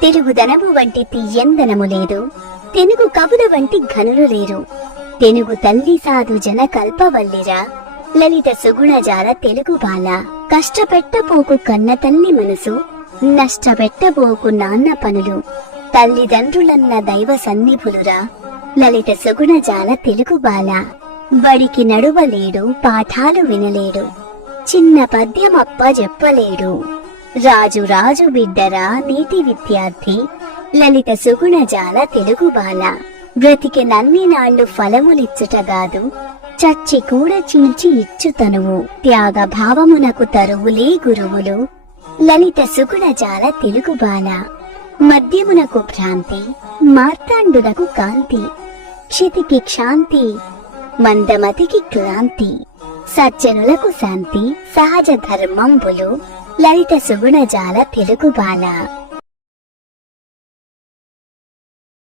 తిరుగుదనము వంటి తీయందనము లేదు. తెనుగు కవుల వంటి ఘనులు లేరు. తెనుగు తల్లి సాధు జన కల్పవల్లిరా. లలిత సుగుణజాల తెలుగు బాల. కష్టపెట్టబోకు కన్న తల్లి మనసు. నష్టపెట్టబోకు నాన్న పనులు. తల్లిదండ్రులన్న దైవ సన్నిధులురా లలిత సుగుణజాల తెలుగు బాల. బడికి నడువలేడు పాఠాలు వినలేడు. చిన్న పద్యమప్ప చెప్పలేడు రాజు రాజు బిడ్డరా నీటి విద్యార్థి లలిత సుగుణజాల తెలుగు బాల. బ్రతికి నన్ని నాళ్ళు ఫలములిచ్చుటగాదు చచ్చి కూడా చీల్చి ఇచ్చు తనువు త్యాగ భావమునకు తరువులే గురువులు. లలిత సుగుణజాల తెలుగు బాల. మద్యమునకు భ్రాంతి మార్తాండునకు కాంతి. క్షితికి క్షాంతి మందమతికి క్లాంతి. సజ్జనులకు శాంతి సహజ ధర్మంబులు లలిత సుగుణజాల తెలుగు బాల